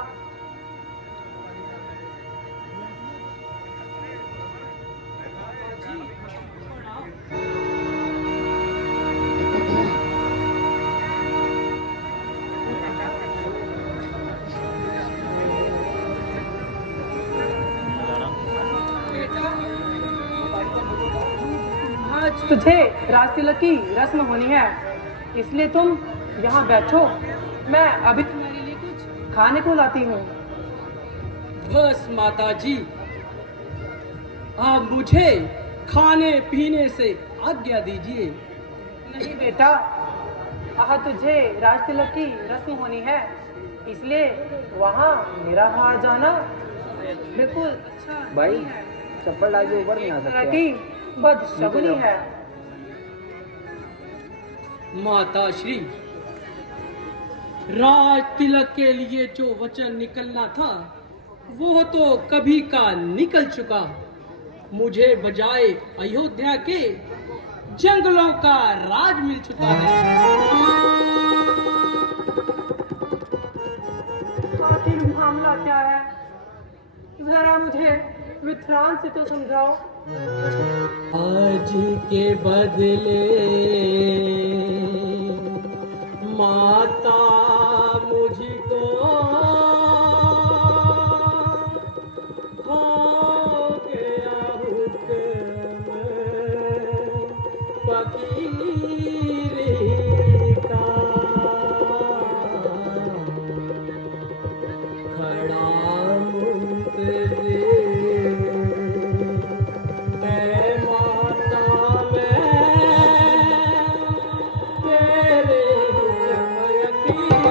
था। आज तुझे राज तिलक की रस्म होनी है, इसलिए तुम यहाँ बैठो। मैं अभी तुम्हारे लिए कुछ खाने को लाती हूँ। बस माता जी, आप मुझे खाने पीने से आज्ञा दीजिए। नहीं बेटा, आज तुझे राज तिलक की रस्म होनी है, इसलिए वहाँ मेरा हार जाना बिल्कुल अच्छा भाई, नहीं है। चप्पल डाल के ऊपर नहीं आ एक तरह सकते की बदशगुनी है। माता श्री, राज तिलक के लिए जो वचन निकलना था वो तो कभी का निकल चुका। मुझे बजाय अयोध्या के जंगलों का राज मिल चुका है। आखिर मामला क्या है? जरा मुझे विश्राम से तो समझाओ। आज के बदले माता मुझको हो गया हुक्म फकीरी का। खड़ा मुंतज़िर है माता मैं तेरे हुक्म यकीर।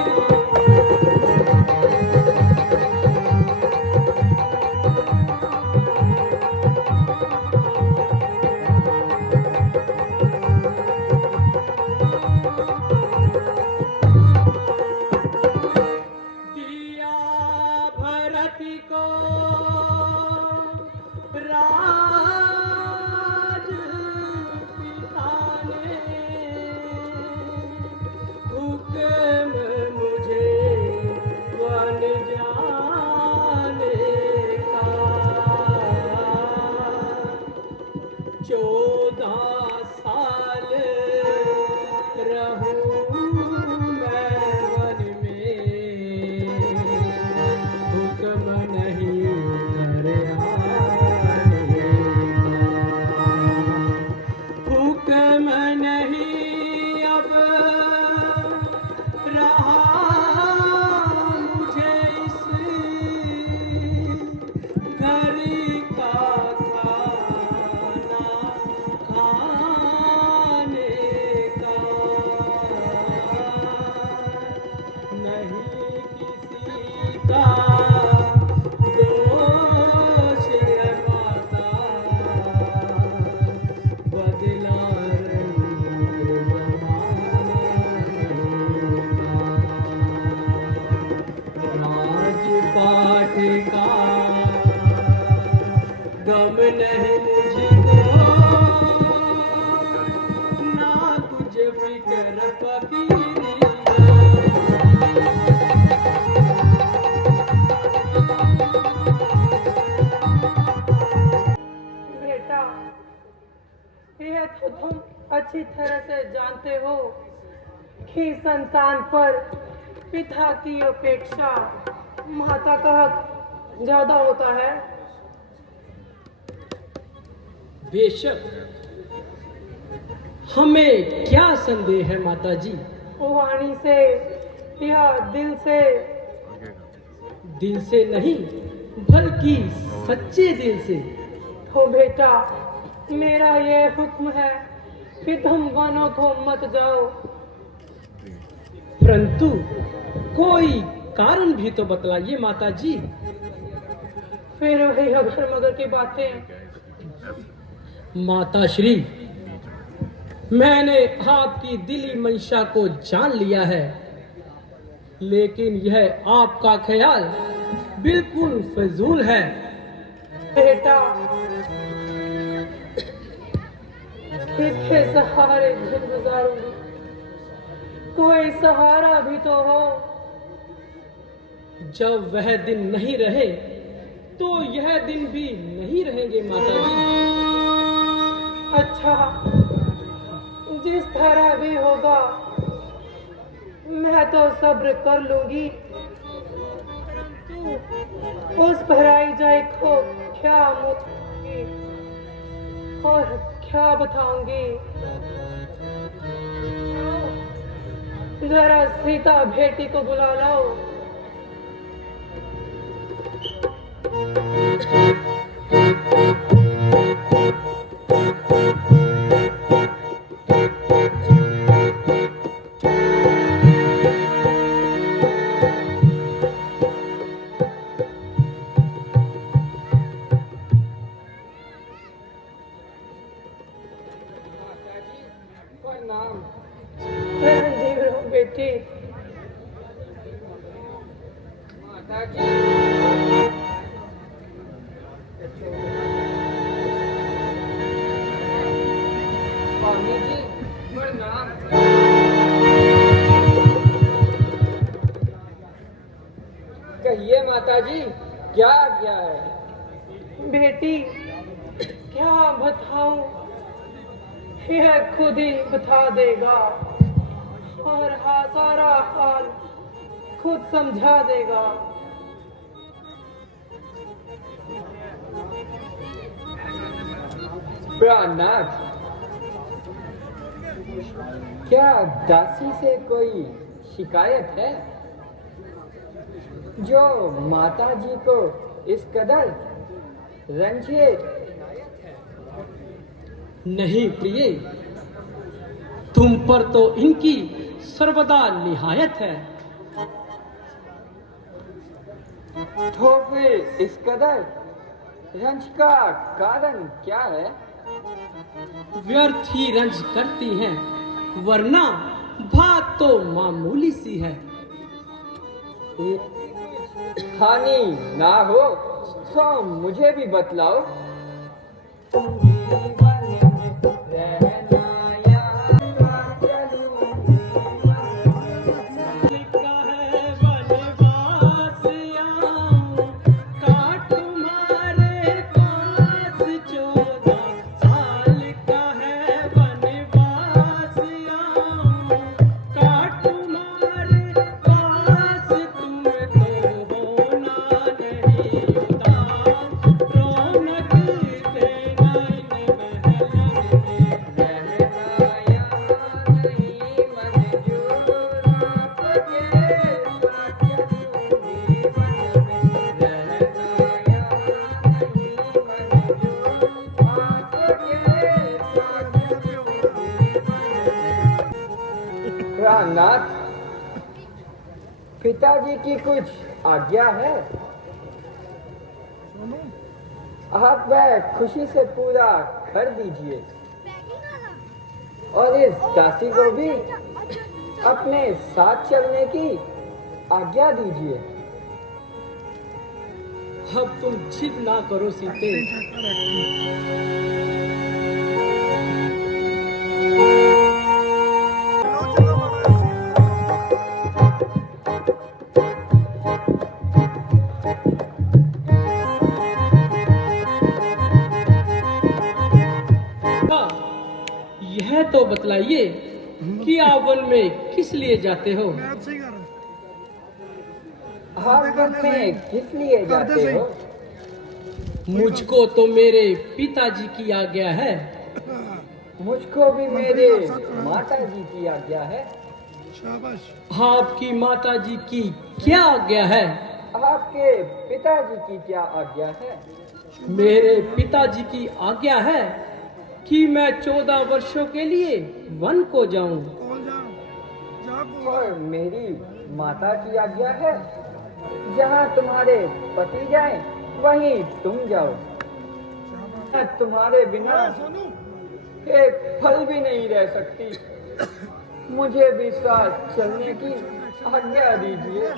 दिया भरत को राज पिता ने, हुक्म मुझे वन जाने का। 14 साल रहूं मैं वन में, हुक्म नहीं घर आने का। हुक्म नहीं अब रहा मुझे इस घर का खाना खाने का। नहीं किसी का दोष है माता, बदला रंग राजपाट का गम नहीं मुझको, ना कुछ फिक्र फकीरी का। बेटा, यह तो तुम अच्छी तरह से जानते हो कि संतान पर पिता की अपेक्षा माता का हक ज्यादा होता है। बेशक, हमें क्या संदेह है माता जी। वाणी से या दिल से? दिल से नहीं, बल्कि सच्चे दिल से। तो बेटा, मेरा ये हुक्म है कि तुम वनों को मत जाओ। परंतु कोई कारण भी तो बतलाइए माता जी। फिर वही अगर मगर की बातें। माता श्री, मैंने आपकी दिली मंशा को जान लिया है, लेकिन यह आपका ख्याल बिल्कुल फजूल है। बेटा, किसके सहारे दिन गुजारूंगी? कोई सहारा भी तो हो। जब वह दिन नहीं रहे तो यह दिन भी नहीं रहेंगे माता जी। अच्छा, जिस तरह भी होगा मैं तो सब्र कर लूंगी, परंतु उस भराई जाए को क्या मुझे और क्या बताऊंगी। जरा सीता बेटी को बुला लाओ। प्रणाम। जी बेटी। माता जी, स्वामी जी, प्रणाम। कहिए माता जी, क्या क्या है? बेटी क्या बताऊं, यह खुद ही बता देगा और सारा हाल खुद समझा देगा। प्राणनाथ, क्या दासी से कोई शिकायत है जो माता जी को इस कदर रंझे? नहीं प्रिय, तुम पर तो इनकी सर्वदा निहायत है। तो फिर इस कदर रंज का कारण क्या है? व्यर्थ ही रंज करती हैं, वरना बात तो मामूली सी है। हानि ना हो तो मुझे भी बतलाओ। नाथ, पिताजी की कुछ आज्ञा है? आप वह खुशी से पूरा कर दीजिए और इस दासी को भी अपने साथ चलने की आज्ञा दीजिए। अब तुम जिद ना करो सीते। यह तो बतलाइए कि आप वन में किस लिए जाते हो? आप वन में किस लिए जाते हो? मुझको तो मेरे पिताजी की आज्ञा है। मुझको भी मेरे माता जी की आज्ञा है। आपकी माता जी की क्या आज्ञा है? आपके पिताजी की क्या आज्ञा है? मेरे पिताजी की आज्ञा है कि मैं 14 वर्षों के लिए वन को जाऊं। और मेरी माता की आज्ञा है, जहाँ तुम्हारे पति जाएं, वहीं तुम जाओ। मैं तुम्हारे बिना एक पल भी नहीं रह सकती। मुझे भी साथ चलने की आज्ञा दीजिए।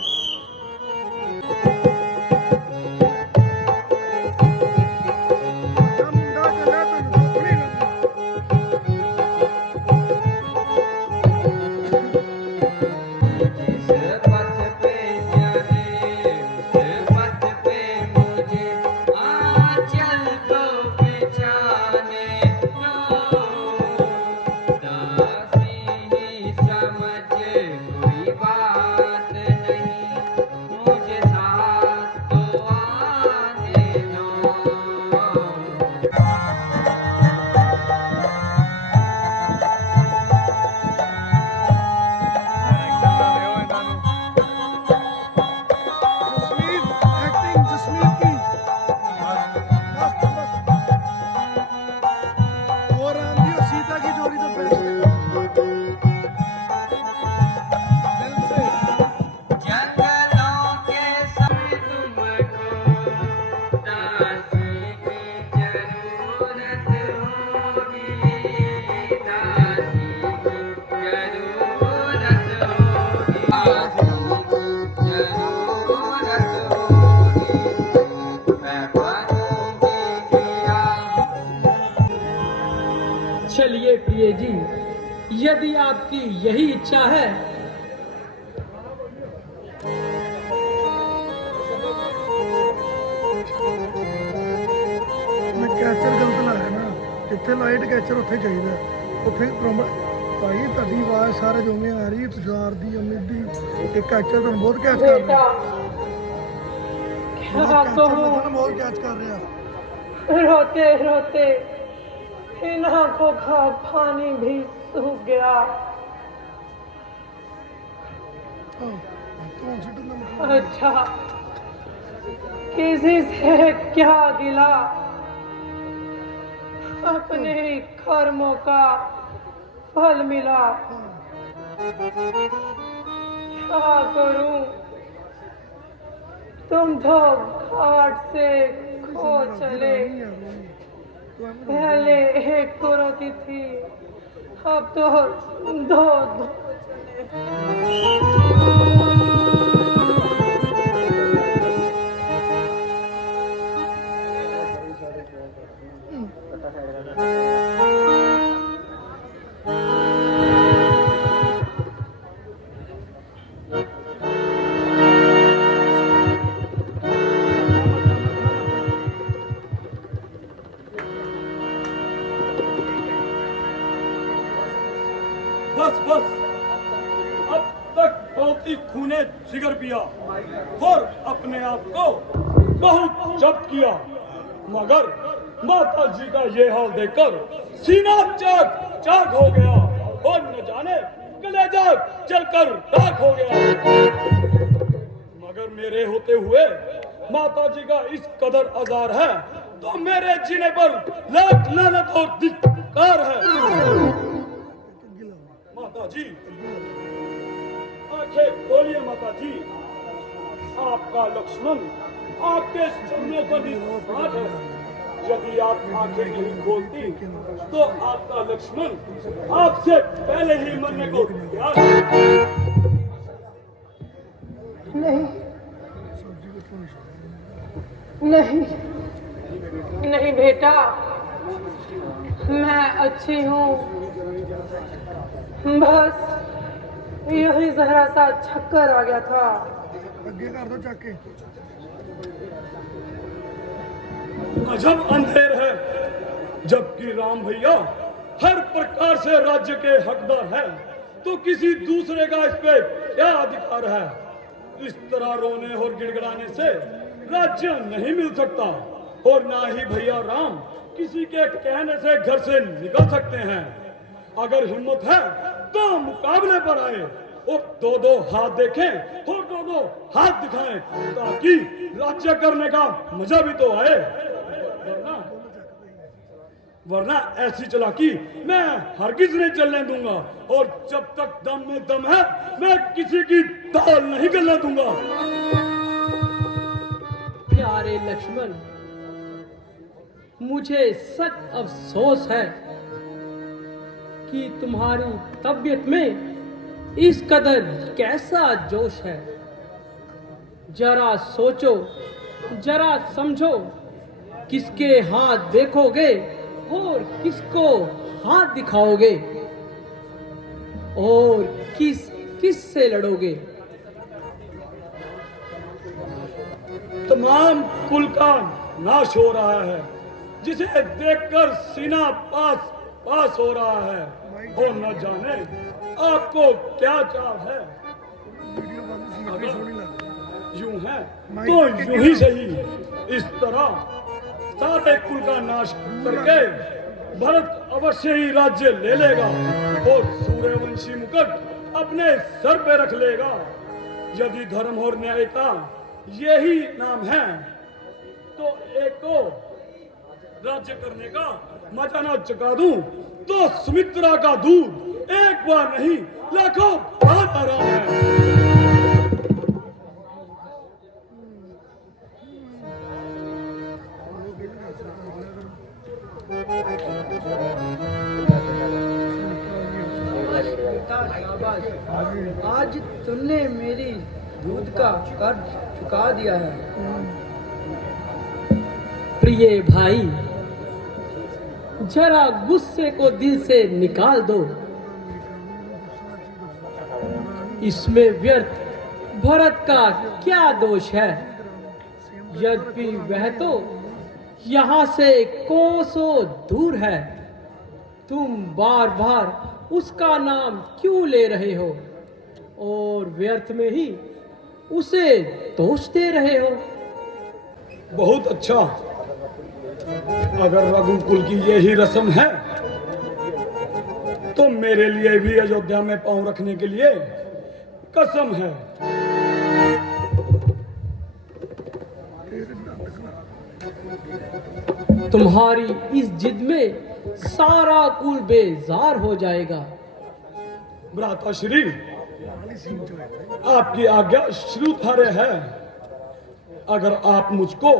यदि आपकी यही इच्छा है मैं कैचर गलत लाया ना, जिथे लाइट कैचर उत्थे चाहिए, उत्थे भाई तभी आवाज सारे जोमे आ रही है, तुषार दी, अमित दी, एक कैचर तो बहुत कैच कर बेटा रहा क्या कैचर कहूँ, बहुत कैच कर रहा। रोते रोते इन आंखों का पानी भी सूख गया। कौन सी टूर्नामेंट में? अच्छा किसी से क्या गिला, अपने ही कर्मों का फल मिला। क्या करूं, तुम तो घाट से खो चले। पहले एक को रोती थी, अब तो दो दो चले। बस बस, अब तक बहुत ही खूने जिगर पिया और अपने आप को बहुत जब्त किया, मगर माता जी का ये हाल देखकर सीना चाक चाक हो गया और न जाने कलेजा जलकर राख हो गया। मगर मेरे होते हुए माता जी का इस कदर आजार है तो मेरे जीने पर लाख लानत और धिक्कार है। माता जी, आंखें खोलिए माता जी, आपका लक्ष्मण आपके चरणों पर निस्वार्थ है। यदि आप आंखें नहीं खोलती तो आपका लक्ष्मण आपसे पहले ही मरने को तैयार है। नहीं नहीं नहीं बेटा, मैं अच्छी हूँ, बस यही जरा सा चक्कर आ गया था। अगे कर दो चाके। अजब अंधेर है, जबकि राम भैया हर प्रकार से राज्य के हकदार है, तो किसी दूसरे का इस पे क्या अधिकार है। इस तरह रोने और गिड़गिड़ाने से राज्य नहीं मिल सकता और ना ही भैया राम किसी के कहने से घर से निकल सकते हैं। अगर हिम्मत है तो मुकाबले पर आए और दो दो हाथ देखें और दो दो हाथ दिखाएं, ताकि राज्य करने का मजा भी तो आए। वरना ऐसी चालाकी मैं हरगिज नहीं चलने दूंगा और जब तक दम में दम है मैं किसी की दाल नहीं गलने दूंगा। प्यारे लक्ष्मण, मुझे सच अफसोस है कि तुम्हारी तबीयत में इस कदर कैसा जोश है। जरा सोचो, जरा समझो, किसके हाथ देखोगे और किसको हाथ दिखाओगे और किस से लड़ोगे। तमाम कुल का नाश हो रहा है, जिसे देखकर सीना पास पास हो रहा है और न जाने आपको क्या चाव है। वीडियो बंद सीधी सोनी लग। यूं है तो यूं ही सही, इस तरह सारे कुल का नाश करके भरत अवश्य ही राज्य ले लेगा और सूर्यवंशी मुकुट अपने सर पे रख लेगा। यदि धर्म और न्याय का यही नाम है तो एक को राज्य करने का मजा ना चुका दूं तो सुमित्रा का दूध एक बार नहीं लाखों बार आराम है। आज तुमने मेरी दूध का कर्ज चुका दिया है। प्रिय भाई, जरा गुस्से को दिल से निकाल दो इसमें व्यर्थ भरत का क्या दोष है? यद्यपि वह तो यहाँ से कोसों दूर है। तुम बार बार उसका नाम क्यों ले रहे हो और व्यर्थ में ही उसे दोष दे रहे हो? बहुत अच्छा। अगर रघुकुल की यही रस्म है तो मेरे लिए भी अयोध्या में पांव रखने के लिए कसम है। तुम्हारी इस जिद में सारा कुल बेजार हो जाएगा। भ्राताश्री, आपकी आज्ञा श्रुतहर्य है। अगर आप मुझको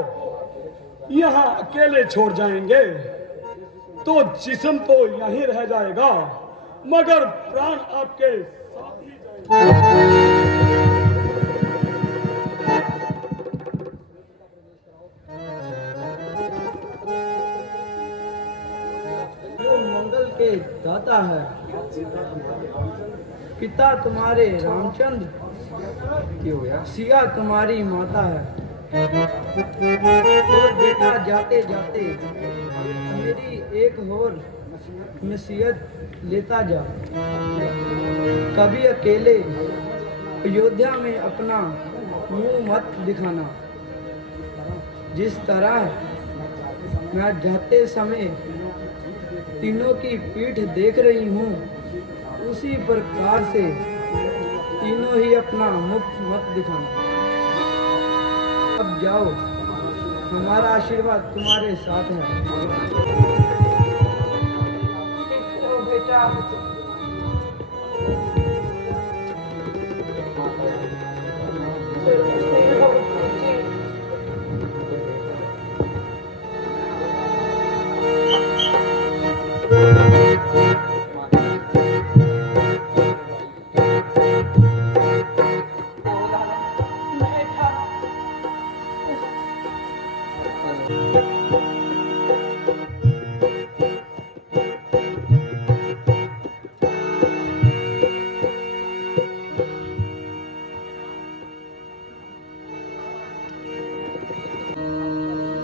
यहाँ अकेले छोड़ जाएंगे तो जिस्म तो यहीं रह जाएगा, मगर प्राण आपके साथ ही जाएगा। जो मंगल के दाता है, पिता तुम्हारे रामचंद्र, सिया तुम्हारी माता है। और बेटा जाते जाते मेरी एक और नसीहत लेता जा। कभी अकेले अयोध्या में अपना मुंह मत दिखाना। जिस तरह मैं जाते समय तीनों की पीठ देख रही हूँ, उसी प्रकार से तीनों ही अपना मुख मत दिखाना। अब जाओ, हमारा आशीर्वाद तुम्हारे साथ है। ओ बेटा,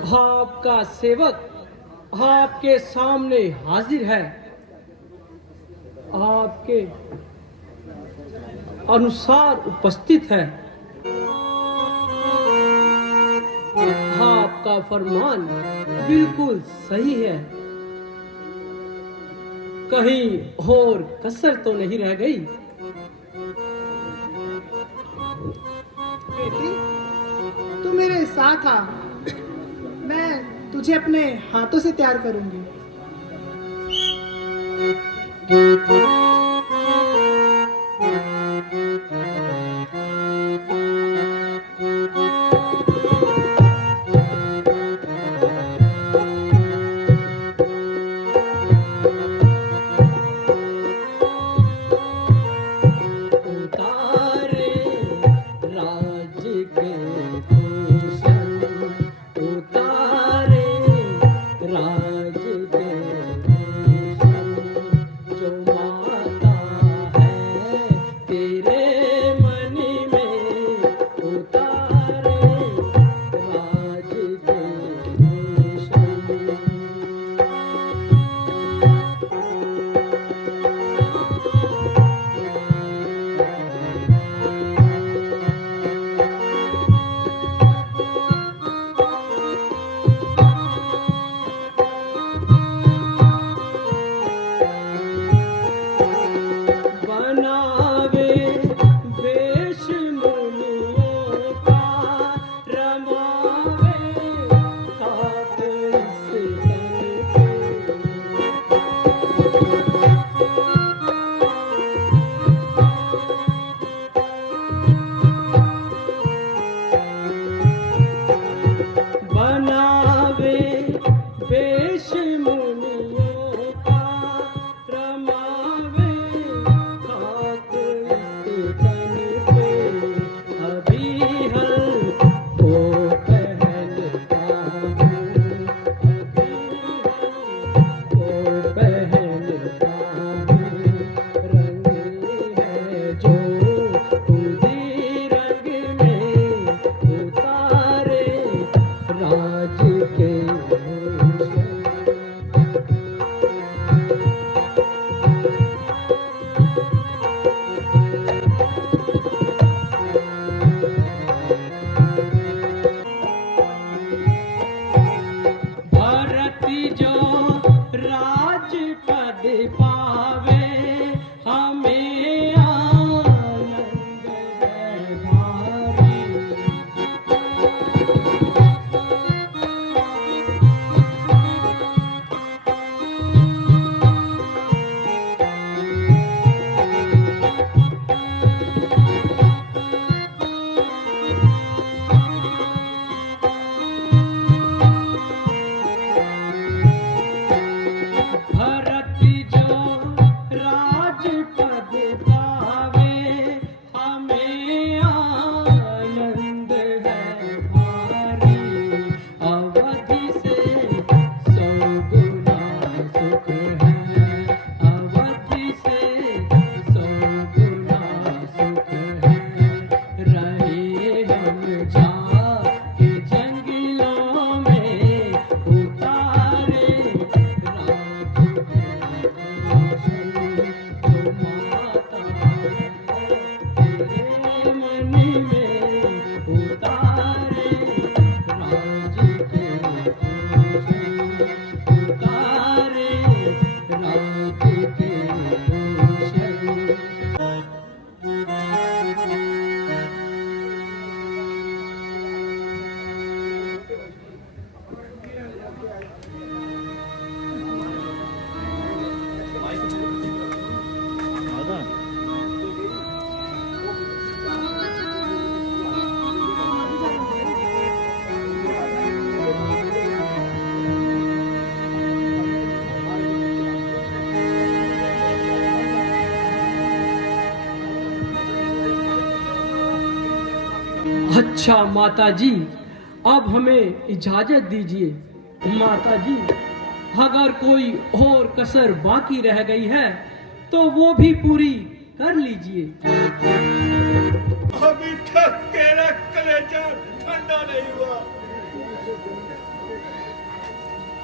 आपका सेवक आपके सामने हाजिर है। आपके अनुसार उपस्थित है। आपका फरमान बिल्कुल सही है। कहीं और कसर तो नहीं रह गई। बेटी, तू मेरे साथ आ। मैं तुझे अपने हाथों से तैयार करूंगी। उतारे राज के भूषण, उतारे राज के भूषण, जो माता है तेरे मन में, उतारे राज के भूषण। अच्छा माता जी, अब हमें इजाजत दीजिए। माता जी, अगर कोई और कसर बाकी रह गई है तो वो भी पूरी कर लीजिए। अभी तक तेरा कलेजा ठंडा नहीं हुआ।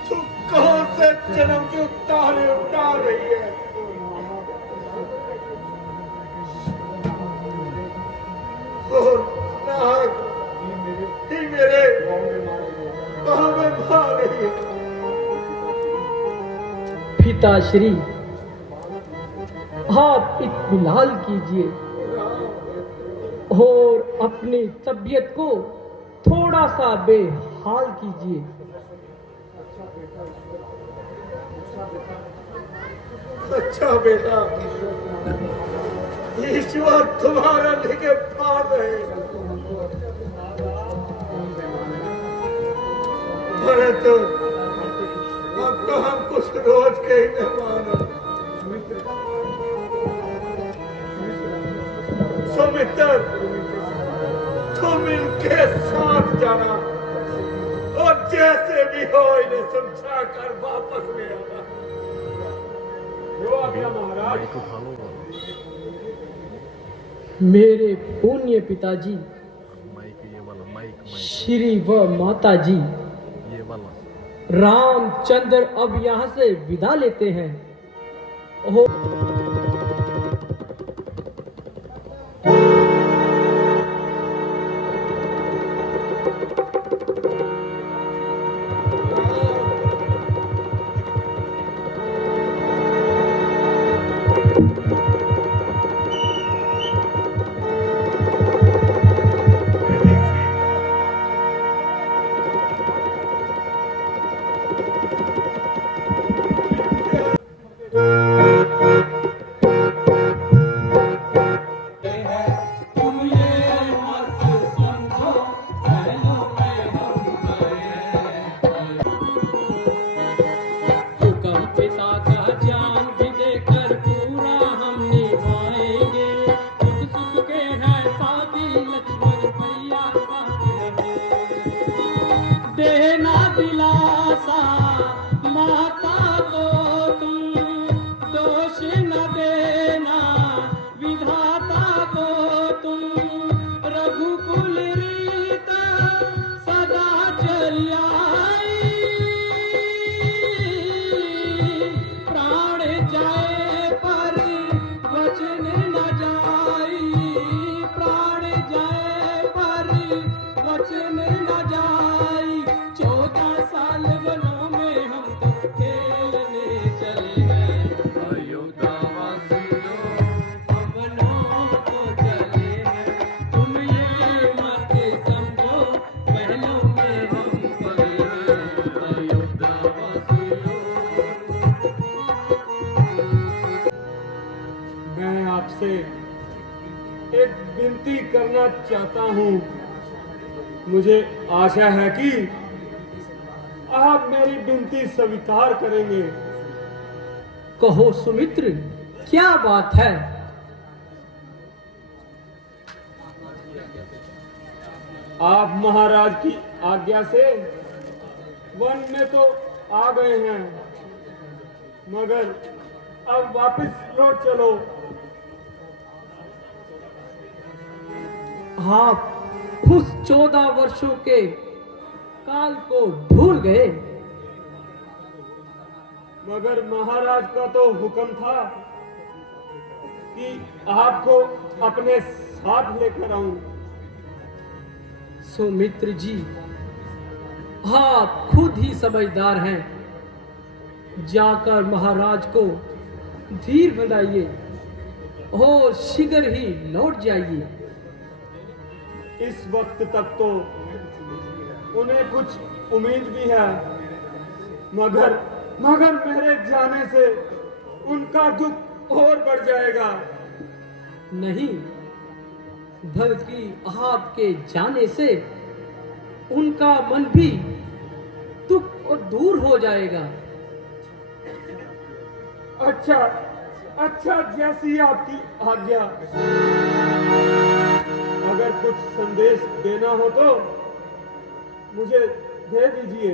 तू कौन से जन्म के तारे उतार रही है? और नाक ही मेरे पाँव में भाग रही है। पिताश्री, आप इत्मीनान कीजिए और अपनी तबीयत को थोड़ा सा बेहाल कीजिए। अच्छा बेटा, ईश्वर तुम्हारा लेके पार रहे। परंतु अब तो हम कुछ रोज के ही मेहमान हैं। सुमित्र, तुम इनके साथ जाना और जैसे भी हो इन्हें समझा कर वापस ले आना। जो आज्ञा महाराज। मेरे पुण्य पिताजी, श्री व माता जी, रामचंद्र अब यहाँ से विदा लेते हैं। देना दिलासा माता को तुम, दोष न देना विधाता को तुम, रघुकुल रीत सदा चली आई, प्राण जाए पर वचन न जाई, प्राण जाए पर वचन न जाई। 14 साल वनों में हम तो खेलने चले गए, अयोध्या वासियों वनों को चले गए। तुम ये मत समझो महलों में हम पले हैं, अयोध्या वासियों। मैं आपसे एक विनती करना चाहता हूँ। मुझे आशा है कि आप मेरी विनती स्वीकार करेंगे। कहो सुमित्र, क्या बात है? आप महाराज की आज्ञा से वन में तो आ गए हैं, मगर अब वापस लौट चलो। आप उस 14 वर्षों के काल को भूल गए। मगर महाराज का तो हुक्म था कि आपको अपने साथ लेकर आऊं। सुमित्र जी, आप खुद ही समझदार हैं। जाकर महाराज को धीर बनाइए और शीघ्र ही लौट जाइए। इस वक्त तक तो उन्हें कुछ उम्मीद भी है, मगर मेरे जाने से उनका दुख और बढ़ जाएगा। नहीं, बल्कि आपके जाने से उनका मन भी दुख और दूर हो जाएगा। अच्छा, जैसी आपकी आज्ञा। अगर अगर कुछ संदेश देना हो तो मुझे दे दीजिए।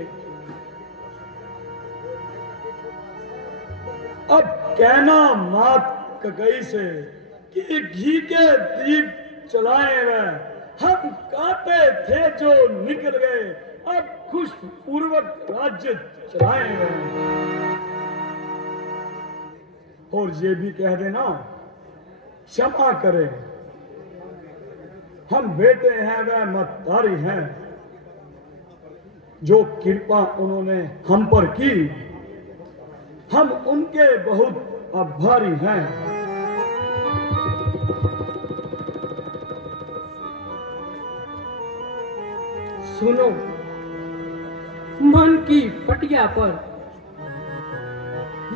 अब कहना मात ककई से कि घी के दीप चलाए वह, हम कांटे थे जो निकल गए, अब खुश पूर्वक राज्य चलाए वह। और ये भी कह देना क्षमा करें, हम बेटे हैं वह मतदारी हैं, जो कृपा उन्होंने हम पर की, हम उनके बहुत आभारी हैं। सुनो, मन की पटिया पर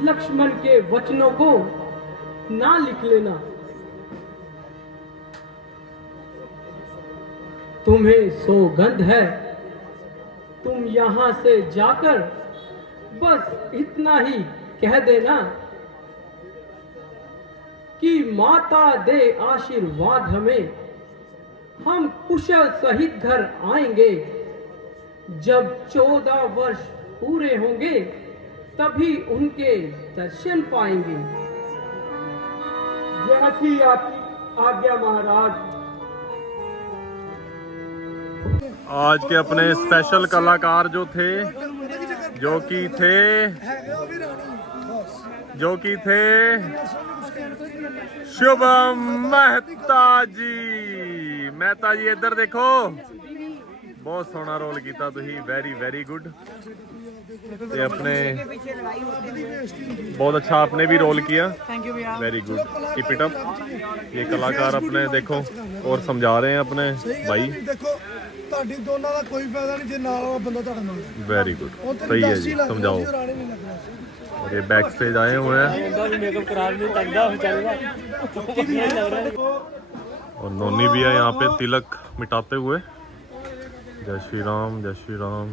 लक्ष्मण के वचनों को ना लिख लेना। तुम्हें सौगंध है, तुम यहां से जाकर बस इतना ही कह देना कि माता दे आशीर्वाद हमें, हम कुशल सहित घर आएंगे। जब 14 वर्ष पूरे होंगे तभी उनके दर्शन पाएंगे। जैसी आपकी आज्ञा महाराज। आज के अपने स्पेशल कलाकार जो थे शुभम मेहता जी इधर देखो, बहुत सोहना रोल किया तुही, वेरी गुड। ये अपने बहुत अच्छा आपने भी रोल किया, very good, keep it up. ये कलाकार अपने देखो और समझा रहे हैं अपने भाई, देखो ਤੁਹਾਡੀ ਦੋਨਾਂ ਦਾ ਕੋਈ ਫਾਇਦਾ ਨਹੀਂ ਜੇ ਨਾਲ ਵਾਲਾ ਬੰਦਾ ਤੁਹਾਡਾ ਨਾਲ ਹੈ। वेरी गुड, सही है जी, समझाओ। और ये बैक स्टेज आए हुए हैं और नोनी भी है यहाँ पे तिलक मिटाते हुए। जय श्री राम, जय श्री राम।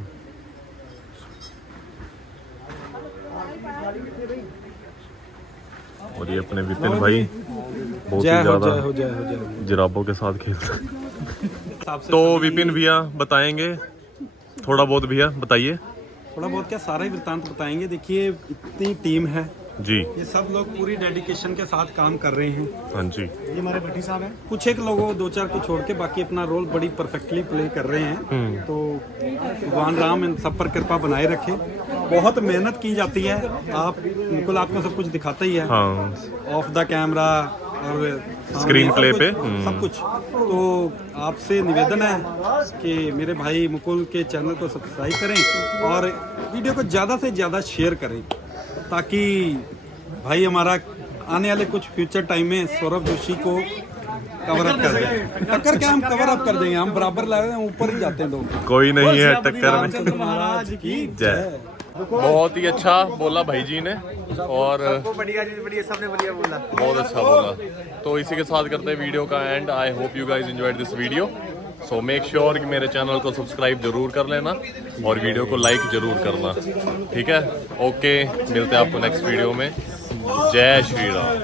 और ये अपने विपिन भाई बहुत ही ज्यादा जराबों के साथ खेलते हैं। तो विपिन भैया बताएंगे थोड़ा बहुत, भैया बताइए। थोड़ा बहुत क्या, सारा ही वृत्तांत बताएंगे। देखिए इतनी टीम है जी, ये सब लोग पूरी डेडिकेशन के साथ काम कर रहे हैं। हाँ जी, ये हमारे भट्टी साहब हैं, कुछ एक लोगों 2-4 को छोड़ के बाकी अपना रोल बड़ी परफेक्टली प्ले कर रहे हैं। तो भगवान राम इन सब पर कृपा बनाए रखे। बहुत मेहनत की जाती है, आप बिल्कुल आपको सब कुछ दिखाता ही है, हाँ, ऑफ द कैमरा और स्क्रीन प्ले पे सब कुछ। तो आपसे निवेदन है कि मेरे भाई मुकुल के चैनल को सब्सक्राइब करें और वीडियो को ज़्यादा से ज़्यादा शेयर करें, ताकि भाई हमारा आने वाले कुछ फ्यूचर टाइम में सौरभ जोशी को कवर अप कर दें। टक्कर क्या, हम कवर अप कर देंगे, हम बराबर लग रहे हैं, ऊपर ही जाते हैं लोग। कोई नहीं है टक्कर में। रामचंद्र महाराज की जय। बहुत ही अच्छा बोला भाई जी ने, और बढ़िया जी, बढ़िया, सबने बढ़िया बोला, बहुत अच्छा बोला। तो इसी के साथ करते हैं वीडियो का and. I hope you guys enjoyed this video. So make sure कि मेरे चैनल को सब्सक्राइब जरूर कर लेना और वीडियो को लाइक जरूर करना, ठीक है? ओके, मिलते हैं आपको नेक्स्ट वीडियो में। जय श्री राम।